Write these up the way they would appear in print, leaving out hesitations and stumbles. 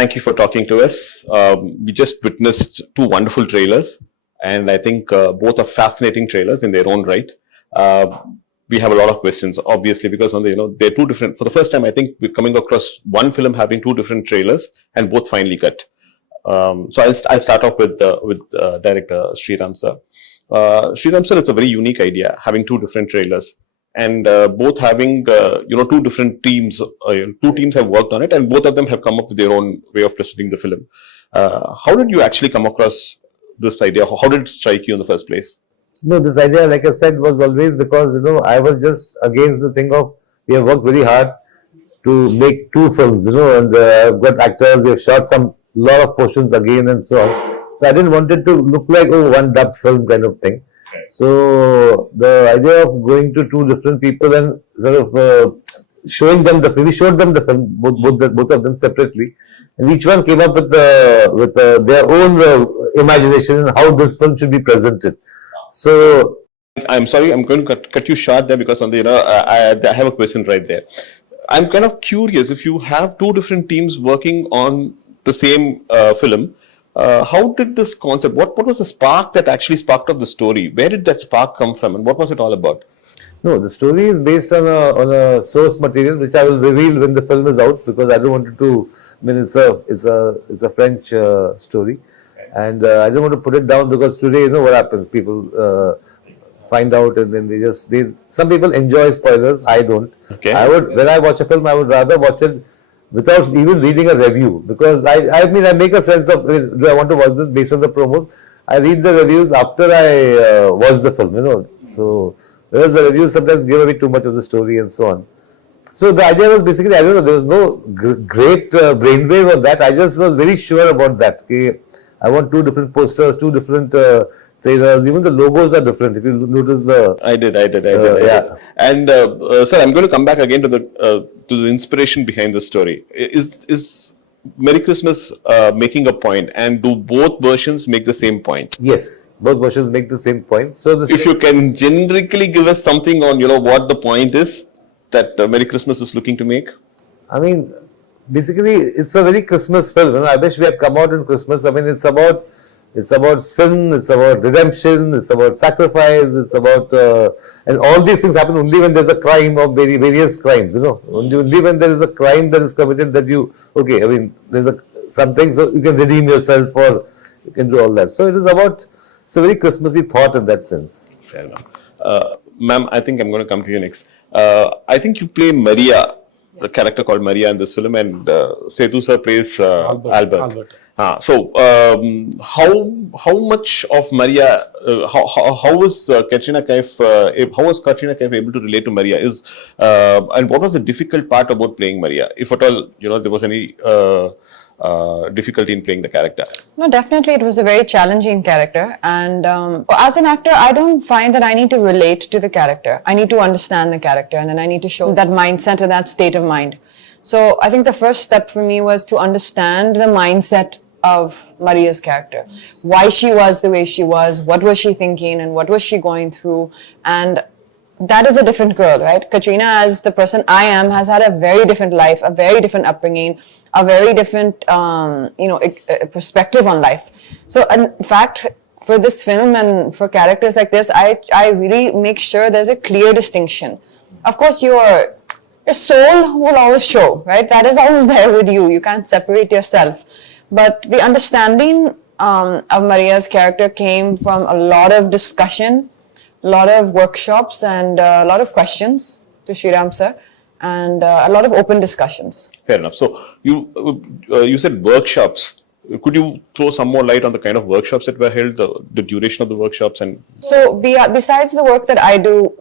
thank you for talking to us. We just witnessed two wonderful trailers, and I think both are fascinating trailers in their own right. We have a lot of questions, obviously, because they're two different. For the first time, I think we're coming across one film having two different trailers, and both finally cut. So I'll start off with director Sriram sir. Sriram sir, it's a very unique idea having two different trailers, and both having two different teams. Two teams have worked on it, and both of them have come up with their own way of presenting the film. How did you actually come across this idea? How did it strike you in the first place? No, this idea, like I said, was always because I was just against the thing of we have worked very hard to make two films, and I've got actors, we have shot some lot of portions again and so on. So I didn't want it to look like one dubbed film kind of thing. So the idea of going to two different people and sort of showing them the film, we showed them the film, both of them separately, and each one came up with their own imagination and how this film should be presented. So I'm sorry, I'm going to cut you short there because on the I have a question right there. I'm kind of curious, if you have two different teams working on the same film, how did this concept, what was the spark that actually sparked up the story? Where did that spark come from, and what was it all about? No, the story is based on a source material which I will reveal when the film is out, because I don't want it to. I mean, it's a French story, and I don't want to put it down because today, what happens? People find out and then some people enjoy spoilers. I don't. Okay. When I watch a film, I would rather watch it without even reading a review, because I make a sense of, do I want to watch this based on the promos? I read the reviews after I watch the film, So, whereas the reviews sometimes give away too much of the story and so on. So the idea was basically, I don't know, there was no great brainwave on that. I just was very sure about that. Okay? I want two different posters, two different trailers. Even the logos are different. If you notice the... I did. Yeah. And sir, I'm going to come back again to the inspiration behind the story. Is Merry Christmas making a point, and do both versions make the same point? Yes, both versions make the same point. So if you can generically give us something on what the point is that Merry Christmas is looking to make. I mean, basically, it's a very Christmas film. I wish we had come out in Christmas. I mean, it's about sin, it's about redemption, it's about sacrifice, it's about and all these things happen only when there's a crime of various crimes. Only when there is a crime that is committed that there's something, so you can redeem yourself, or you can do all that. So it's a very Christmassy thought in that sense. Fair enough. Ma'am, I think I'm going to come to you next. I think you play Maria, the character called Maria in this film, and Sethu sir plays Albert. So, how much of Maria? How was Katrina Kaif? How was Katrina Kaif able to relate to Maria? And what was the difficult part about playing Maria? If at all, there was any difficulty in playing the character? No, definitely it was a very challenging character, and as an actor, I don't find that I need to relate to the character. I need to understand the character, and then I need to show that mindset and that state of mind. So I think the first step for me was to understand the mindset of Maria's character, why she was the way she was, what was she thinking, and what was she going through. And that is a different girl, right? Katrina, as the person I am, has had a very different life, a very different upbringing, a very different perspective on life. So in fact, for this film and for characters like this, I really make sure there's a clear distinction. Of course, your soul will always show, right? That is always there with you. You can't separate yourself. But the understanding of Maria's character came from a lot of discussion, a lot of workshops, and a lot of questions to Sriram sir, and a lot of open discussions. Fair enough. So you said workshops. Could you throw some more light on the kind of workshops that were held, the duration of the workshops? And so besides the work that I do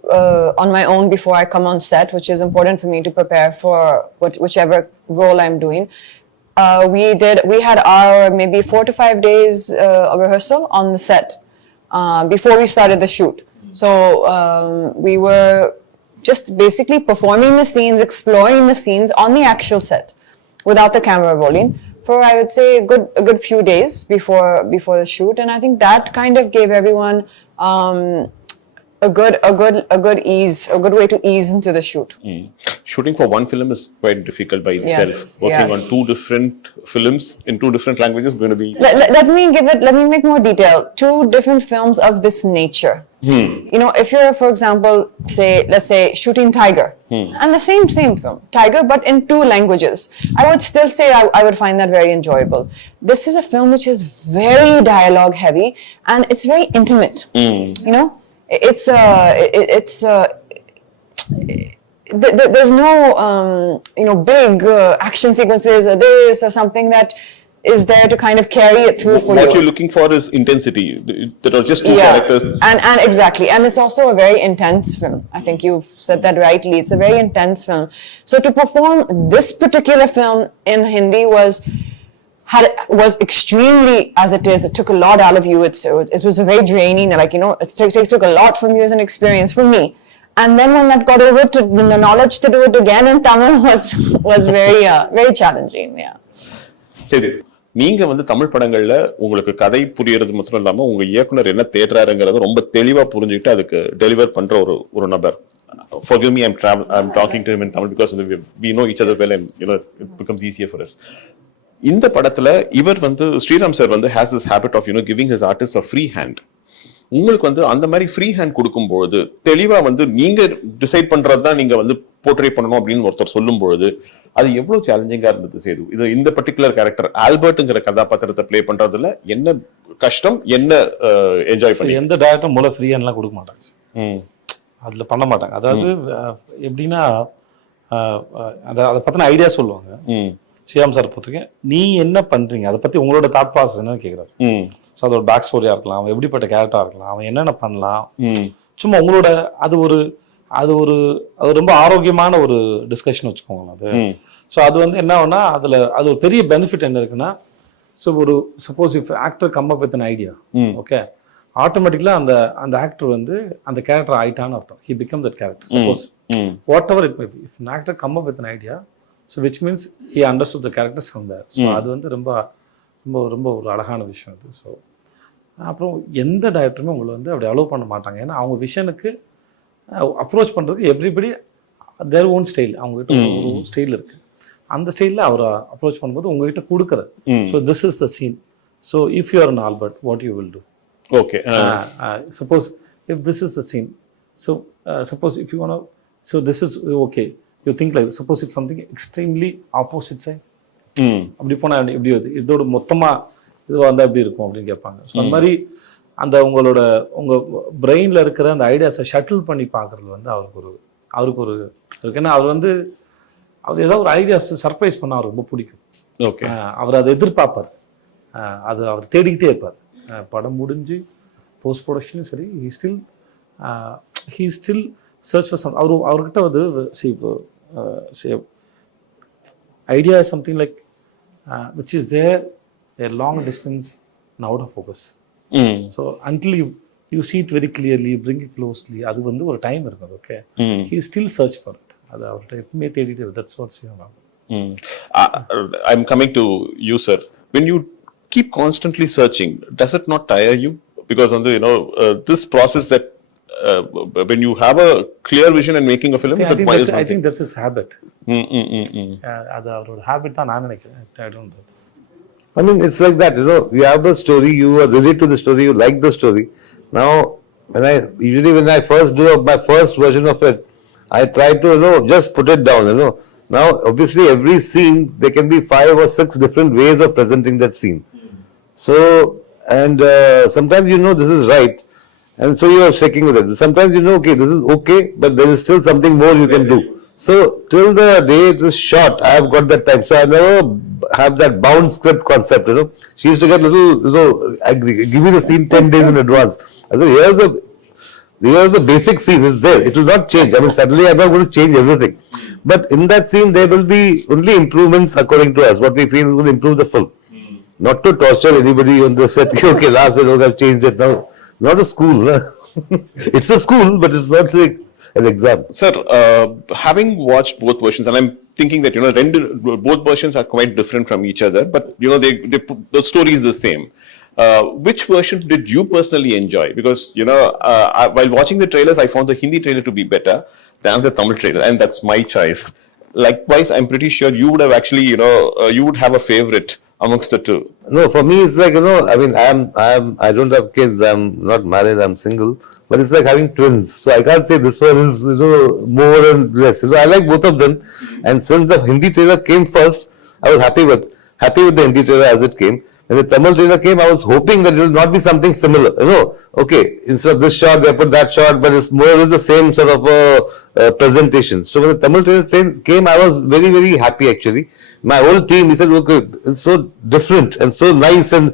on my own before I come on set, which is important for me to prepare for whichever role I'm doing, we had our maybe 4 to 5 days of rehearsal on the set before we started the shoot. So we were just basically performing the scenes, exploring the scenes on the actual set without the camera rolling for, I would say, a good few days before the shoot. And I think that kind of gave everyone a good way to ease into the shoot. Shooting for one film is quite difficult by itself. Yes, Working yes. on two different films in two different languages is going to be. Let me make more detail. Two different films of this nature. You know, if you're, for example, let's say shooting Tiger, and the same film, Tiger, but in two languages, I would still say I would find that very enjoyable. This is a film which is very dialogue heavy, and it's very intimate. You know, there's no big action sequences or this or something that is there to kind of carry it through for What you. you're looking for is intensity. There are just two characters. And exactly, and it's also a very intense film. I think you've said that rightly. It's a very intense film. So to perform this particular film in Hindi was extremely, as it is, it took a lot out of you. It was very draining. Like, you know, it took a lot from you as an experience, from me. And then when that got over, to the knowledge to do it again in Tamil was very challenging. Yeah. சரி, நீங்க வந்து தமிழ் படங்கள்ல உங்களுக்கு கதை புரியறது மட்டும் இல்லாம உங்க இயக்குனர் என்ன தேடுறாருங்கிறத ரொம்ப தெளிவா புரிஞ்சுக்கிட்டு அதுக்கு டெலிவர் பண்ற ஒரு நபர். Forgive me, I'm talking to him in Tamil because we know each other well and you know it becomes easier for us. இந்த படத்துல இவர் வந்து ஸ்ரீராம் சார் வந்து has this habit of giving his artists a free hand. உங்களுக்கு வந்து அந்த மாதிரி free hand கொடுக்கும்போது தெளிவா வந்து நீங்க டிசைட் பண்றதுதான் நீங்க வந்து போர்ட்ரே பண்ணணும் அப்படின்னு ஒருத்தர் சொல்லும் பொழுது அது எவ்வளவு சேலஞ்சிங்கா இருந்தது சேது? இது இந்த பர்டிகுலர் கேரக்டர் ஆல்பர்ட்ங்கிற கதாபாத்திரத்தை பிளே பண்றதுல என்ன கஷ்டம், என்ன என்ஜாய் பண்ணி? எந்த டைரக்டரும் மூல ஃப்ரீ ஹேண்ட்லாம் கொடுக்க மாட்டாங்க, அதுல பண்ண மாட்டாங்க. அதாவது எப்படின்னா அதை பத்தின ஐடியா சொல்லுவாங்க. ஸ்ரீராம் சார் பொறுத்தவரைக்கும் நீ என்ன பண்றீங்க, அதை பத்தி உங்களோட தாட் ப்ராசஸ் என்னன்னு கேட்கிறாரு. ஸோ அது ஒரு பேக் ஸ்டோரியா இருக்கலாம், அவன் எப்படிப்பட்ட கேரக்டரா இருக்கலாம், அவன் என்னென்ன பண்ணலாம், சும்மா உங்களோட அது ரொம்ப ஆரோக்கியமான ஒரு டிஸ்கஷன் வச்சுக்கோங்க அது. ஸோ அது வந்து என்ன ஆகுனா அது ஒரு பெரிய பெனிஃபிட் என்ன இருக்குன்னா, ஸோ ஒரு suppose if actor come up with an idea, okay, ஆட்டோமேட்டிக்கலா அந்த ஆக்டர் வந்து அந்த கேரக்டர் ஆயிட்டான்னு அர்த்தம். He become that character. Suppose whatever it may be, if an actor come up with an idea, so which means he understood the characters from there. So அது வந்து ரொம்ப ரொம்ப ரொம்ப ஒரு அழகான விஷயம் அது. ஸோ அப்புறம் எந்த டைரக்டருமே உங்களை வந்து அப்படி அலோவ் பண்ண மாட்டாங்க. ஏன்னா அவங்க விஷனுக்கு அப்ரோச் பண்ணுறதுக்கு எவ்ரிபடி தேர் ஓன் ஸ்டைல், அவங்ககிட்ட ஒரு ஸ்டைல் இருக்கு. அந்த ஸ்டைலில் அவரை அப்ரோச் பண்ணும்போது உங்ககிட்ட கொடுக்குறது. So this is the scene. So if you are an Albert, what you will do? Okay, suppose if this is the scene, so suppose if you want, so this is okay, you think like suppose if something extremely opposite side, அப்படி போனால் எப்படி வருது, இதோட மொத்தமா இதுவாக இருந்தால் எப்படி இருக்கும் அப்படின்னு கேட்பாங்க. ஸோ அந்த மாதிரி அந்த உங்க பிரெயின்ல இருக்கிற அந்த ஐடியாஸை ஷட்டில் பண்ணி பார்க்கறது வந்து அவருக்கு ஒரு இருக்கு. ஏன்னா அவர் ஏதாவது ஒரு ஐடியாஸ் சர்ப்ரைஸ் பண்ண அவருக்கு ரொம்ப பிடிக்கும். ஓகே, அவர் அதை எதிர்பார்ப்பார், அது அவர் தேடிக்கிட்டே இருப்பார். படம் முடிஞ்சு போஸ்ட் ப்ரொடக்ஷனும் சரி, he still search for some. அவர்கிட்ட வந்து idea is something like which is there a long distance and out of focus. So until you see it very clearly, you bring it closely, அது வந்து ஒரு time இருக்குது. Okay, he still search for it. அது அவர்கிட்ட எப்பவுமே தேடிட்டு, that's what's you know. I'm coming to you, sir. When you keep constantly searching, does it not tire you? Because on the this process that when you have a clear vision and making a film, I think that's his habit. அது அவரோட habit தான் நான் நினைக்கிறேன். I don't know. I mean, it's like that, you have the story, you are rigid to the story, you like the story. Now, when I first do my first version of it, I try to, just put it down, Now, obviously, every scene, there can be 5 or 6 different ways of presenting that scene. So, and sometimes this is right, and so you are sticking with it. Sometimes okay, this is okay, but there is still something more you can do. So till the day it is shot, I have got that time. So I never have that bound script concept. She used to get give me the scene 10 days in advance. I said, here's the basic scene. It's there. It will not change. I mean, suddenly I'm not going to change everything. But in that scene, there will be only improvements according to us. What we feel is going to improve the film. Not to torture anybody on the set. Okay, last minute I've changed it now. Not a school. It's a school, but it's not like an exam. Sir, having watched both versions, and I'm thinking that both versions are quite different from each other, but the story is the same. which version did you personally enjoy? Because while watching the trailers, I found the Hindi trailer to be better than the Tamil trailer, and that's my choice. Likewise, I'm pretty sure you would have actually, you would have a favorite amongst the two. No, for me, it's like, I mean, I don't have kids, I'm not married, I'm single, but it's like having twins. So I can't say this one is, more and less. I like both of them. And since the Hindi trailer came first, I was happy with the Hindi trailer as it came. When the Tamil trailer came, I was hoping that it will not be something similar. Okay, instead of this shot, they put that shot, but it's more or less the same sort of presentation. So when the Tamil trailer came, I was very, very happy actually. My whole team, we said, okay, it's so different and so nice. And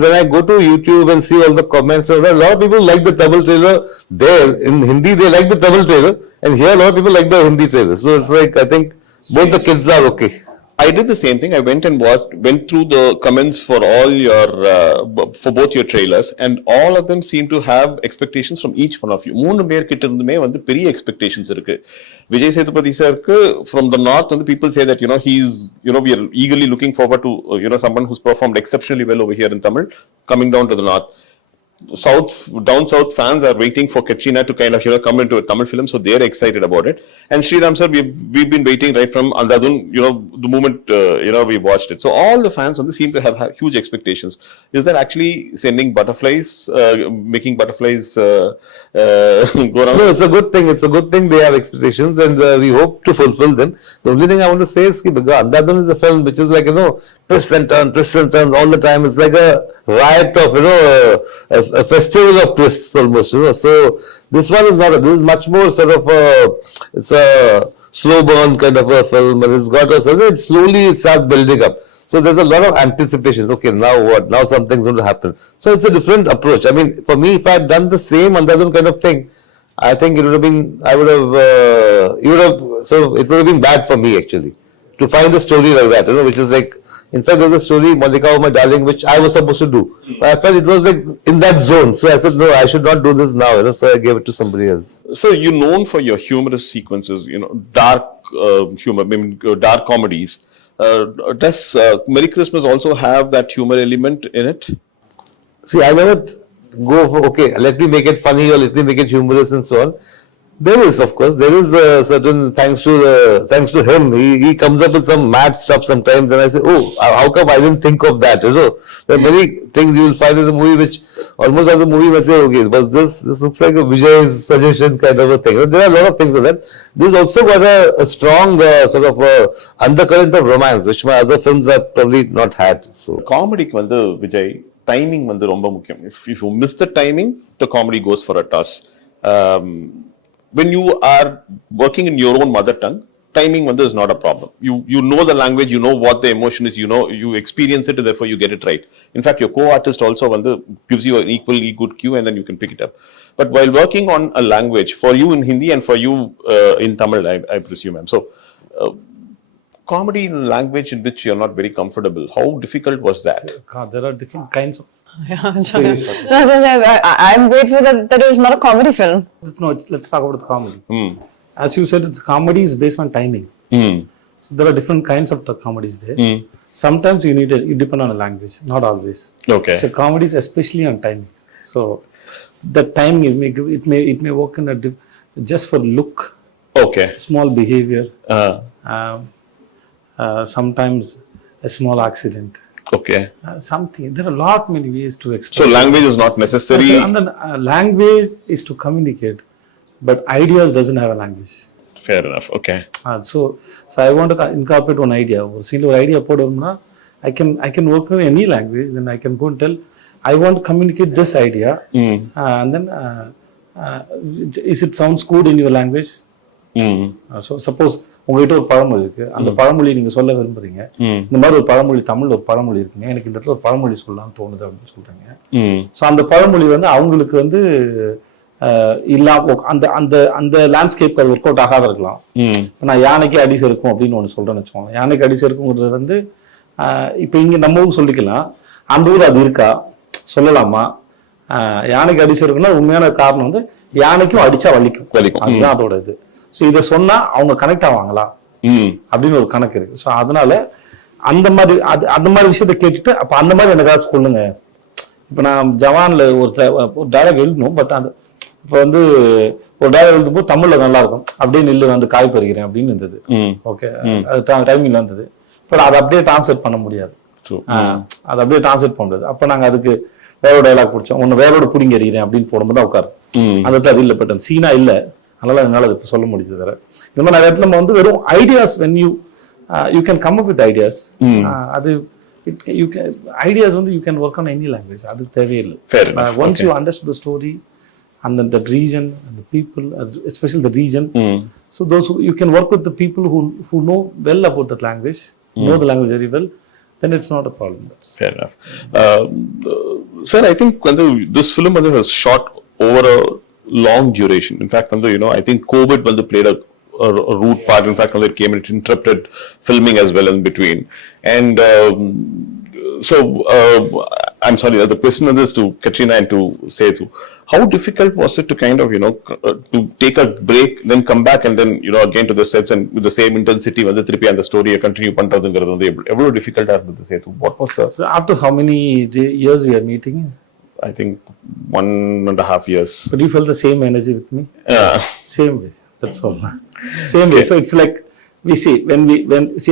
when I go to YouTube and see all the comments, a lot of people like the Tamil trailer there. In Hindi, they like the Tamil trailer. And here, a lot of people like the Hindi trailer. So it's like, I think both the kids are okay. I did the same thing. I went and went through the comments for all for both your trailers, and all of them seem to have expectations from each one of you. மூணு பேர் கிட்ட இருந்துமே வந்து பெரிய expectations இருக்கு. Vijay Sethupathi sirku from the north, and people say that he's we are eagerly looking forward to someone who's performed exceptionally well over here in Tamil coming down to the north. Down south fans are waiting for Katrina to kind of come into a Tamil film, so they're excited about it. And Sriram sir, we've been waiting right from Andhadhun, the moment we watched it. So all the fans seem to have huge expectations. Is that actually sending butterflies, making butterflies go around? No, it's a good thing. It's a good thing they have expectations, and we hope to fulfill them. The only thing I want to say is that Andhadhun is a film which is like twists and turns all the time. It's like a riot of a festival of twists almost. So this one is not. This is much more sort of it's a slow burn kind of a film, and it's got it slowly starts building up. So there's a lot of anticipation. Okay, now what? Now something's going to happen. So it's a different approach. I mean, for me, if I had done the same Andhadhun kind of thing, I think it would have been. I would have. So it would have been bad for me actually to find a story like that. Which is like. In fact, there's a story, Malika Oh My Darling, which I was supposed to do. But I felt it was like in that zone. So I said, no, I should not do this now. So I gave it to somebody else. So you're known for your humorous sequences, dark humor, dark comedies. Does Merry Christmas also have that humor element in it? See, I never go for, okay, let me make it funny or let me make it humorous and so on. There is, of course, there is a certain, thanks to him, he comes up with some mad stuff sometimes, and I say, oh, how come I didn't think of that, There are many things you will find in the movie which almost as the movie may say, okay, but this looks like a Vijay's suggestion kind of a thing. There are a lot of things like that. This also got a strong sort of undercurrent of romance, which my other films have probably not had. So Comedy Vijay, timing ரொம்ப முக்கியம். If you miss the timing, the comedy goes for a toss. When you are working in your own mother tongue, timing is not a problem. You know the language, you know what the emotion is, you experience it, and therefore you get it right. In fact, your co-artist also gives you an equally good cue, and then you can pick it up. But while working on a language, for you in Hindi and for you in Tamil, I presume, so comedy in a language in which you're not very comfortable, how difficult was that? There are different kinds of. I'm grateful that it is not a comedy film. Let's talk about the comedy. As you said, comedy is based on timing. So there are different kinds of comedies there. Sometimes you depend on a language, not always. Okay. So comedies, especially on timing. So the timing it may work in just for look. Okay. Small behavior. Sometimes a small accident. Okay. Something. There are many ways to express. So language is not necessary. And then, language is to communicate, but ideas doesn't have a language. Fair enough. Okay. So I want to incorporate one idea. Or single idea podumna, I can work with any language. Then I can go and tell, I want to communicate this idea, and then is it sounds good in your language? So suppose உங்ககிட்ட ஒரு பழமொழி இருக்கு, அந்த பழமொழி நீங்க சொல்ல விரும்புறீங்க, இந்த மாதிரி ஒரு பழமொழி தமிழ்ல ஒரு பழமொழி இருக்குங்க, எனக்கு இந்த இடத்துல ஒரு பழமொழி சொல்லலாம்னு தோணுது அப்படின்னு சொல்றீங்க. ஸோ அந்த பழமொழி அவங்களுக்கு அந்த அந்த அந்த லேண்ட்ஸ்கேப் அது ஒர்க் அவுட் ஆகாத இருக்கலாம். நான் யானைக்கு அடி செருக்கும் அப்படின்னு ஒன்று சொல்றேன்னு வச்சுக்கோங்க. யானைக்கு அடி செருக்குங்கிறது இப்போ இங்க நம்ம ஊர் சொல்லிக்கலாம், அந்த ஊர் அது இருக்கா சொல்லலாமா? யானைக்கு அடி செருக்குன்னா உண்மையான காரணம் யானைக்கும் அடிச்சா வலிக்கும், அதுதான் அதோட இது. ஸோ இதை சொன்னா அவங்க கனெக்ட் ஆவாங்களா அப்படின்னு ஒரு கணக்கு இருக்கு. ஸோ அதனால அந்த மாதிரி விஷயத்த கேட்டுட்டு அப்ப அந்த மாதிரி எனக்காக சொல்லுங்க இப்போ நான் ஜவான்ல ஒரு டயலாக் எழுதணும், பட் அந்த இப்போ வந்து ஒரு டயலாக் எழுதும்போது தமிழ்ல நல்லா இருக்கும், அப்படியே நில்லு வந்து காய் பறிக்கிறேன் அப்படின்னு இருந்தது. ஓகே, அது டைமிங்ல இருந்தது. பட் அதை அப்படியே டிரான்ஸ்லேட் பண்ண முடியாது. அதை அப்படியே டிரான்ஸ்லேட் பண்ண முடியாது. அப்போ நாங்கள் அதுக்கு வேற டயலாக் பிடிச்சோம். ஒன்று வேறோட பிடிங்க எறிகிறேன் அப்படின்னு போடும்போது தான் உட்காரு. அந்த அது இல்லை, பட் அந்த சீனா இல்லை, அதனால என்னால் அது இப்போ சொல்ல முடியுது. வேற இந்த மாதிரி நிறைய இடத்துல நம்ம வந்து வெறும் ideas, when you can come up with ideas. அது ஐடியாஸ் வந்து you can work on any language, அது தேவையில்லை. Once you understand the story and then the region and the people, especially the region, so those who you can work with the people who know well about that language, know the language very well, then it's not a problem. Fair enough. Sir, I think when this film was shot over a long duration. In fact, I think COVID played a root part. In fact, when it came, it interrupted filming as well in between. And so I'm sorry, the question is to Katrina and to Sethu. How difficult was it to kind of, to take a break, then come back and then, again to the sets and with the same intensity, when the trippy and the story continue, ever difficult as the Sethu? What was the... So after how many years we are meeting? I think 1.5 years. But you felt the same energy with me? Yeah. Same way. That's all. Same way. So it's like, we see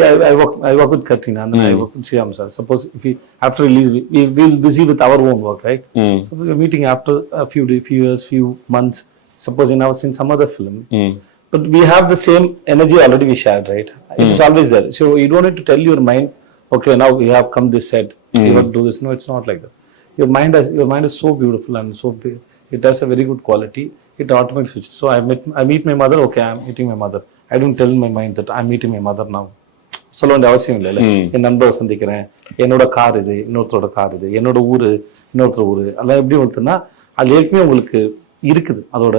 I work with Katrina and then I work with Shyam sir. Suppose if we after release we'll busy with our own work, right? So we're meeting after a few years, few months. Suppose in some other film, but we have the same energy already we shared, right? It is always there. So you don't need to tell your mind, okay, now we have come this set, we want to do this. No, it's not like that. Your mind is so beautiful and so big. It has a very good quality. It automatically switches. So I meet my mother. Okay, I'm meeting my mother. I don't tell my mind that I'm meeting my mother now. சொல்ல வேண்டிய அவசியம் இல்லை. என் நண்பரை சந்திக்கிறேன், என்னோட car இது, இன்னொருத்தரோட car இது, என்னோட ஊரு, இன்னொருத்தர் ஊரு, அதெல்லாம் எப்படி ஒருத்தனா அது ஏற்கனவே உங்களுக்கு இருக்குது, அதோட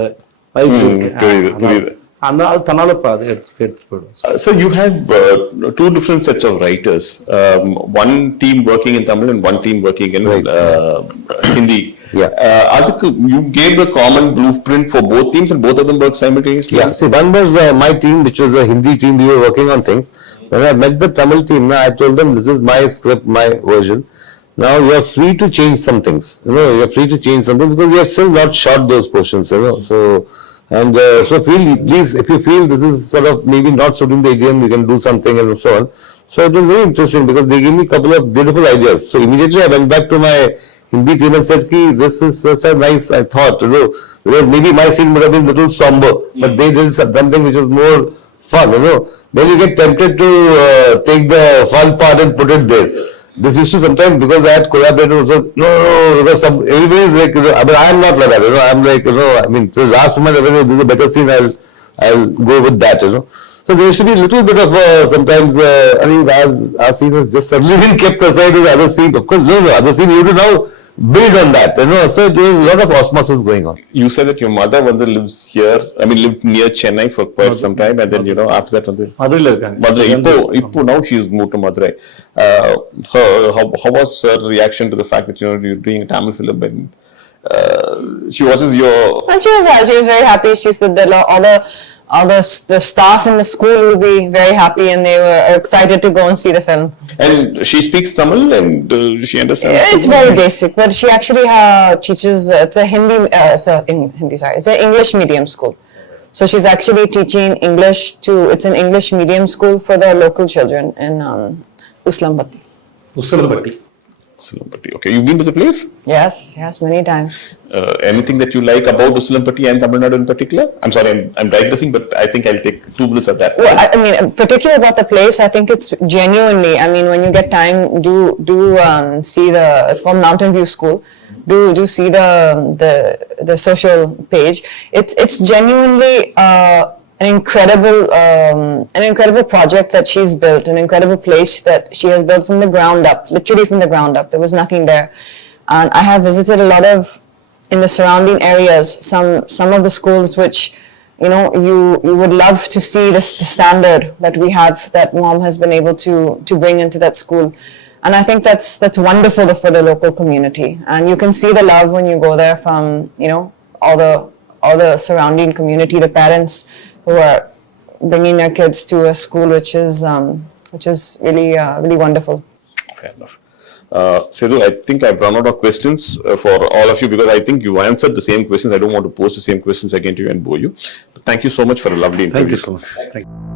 வைப்ஸ் இருக்கு. அந்த அது தன்னால அது எடுத்து போயிடும். So you had two different sets of writers, one team working in Tamil and one team working in Hindi. Yeah. You gave the common blueprint for both teams and both of them worked simultaneously? Yeah, see, one was my team, which was a Hindi team, we were working on things. When I met the Tamil team, I told them, this is my script, my version. Now you are free to change some things, you are free to change something because we have still not shot those portions, so, and so please, if you feel this is sort of maybe not suiting the idiom, you can do something and so on. So it was very interesting because they gave me a couple of beautiful ideas. So immediately I went back to my Hindi team and said, this is such a nice, I thought, because maybe my scene would have been a little somber, but they did something which is more fun, Then you get tempted to take the fun part and put it there. This used to sometimes, because I had collaborated also, because everybody is like, but I am not like that, I'm like, I mean, till last moment, this is a better scene, I'll go with that, So there used to be a little bit of sometimes, I think our scene has just suddenly been kept aside with the other scene. Of course, no, other scene you have to now build on that, so there is a lot of osmosis going on. You said that your mother lives here, lived near Chennai for quite some time, and then, after that, மதுரையில இருக்காங்க. Madurai, now she's moved to Madurai. How was her reaction to the fact that, you're doing a Tamil film and she watches your... And she was very happy. She said that all the staff in the school will be very happy and they were excited to go and see the film. And she speaks Tamil and she understands It's very basic, but she actually teaches, it's a Hindi, it's an English medium school. So she's actually teaching English it's an English medium school for the local children in Uslampati. Usilampatti. Okay, you've been to the place? Yes, many times. Anything that you like about Usilampatti and Tamil Nadu in particular? I'm sorry, I'm digressing, but I think I'll take 2 minutes of that. Well, I mean, particularly about the place, I think it's genuinely, I mean, when you get time, do see it's called Mountain View School. Do see the social page. It's genuinely an incredible project that she's built, an incredible place that she has built from the ground up, literally from the ground up. There was nothing there. And I have visited a lot of, in the surrounding areas, some of the schools which, you would love to see the standard that we have, that mom has been able to bring into that school. And I think that's wonderful for the local community. And you can see the love when you go there from, all the surrounding community, the parents who are bringing their kids to a school which is really really wonderful. Fair enough. Sidhu, I think I've run out of questions for all of you because I think you answered the same questions. I don't want to pose the same questions again to you and bore you. But thank you so much for a lovely interview. Thank you so much. Thank you.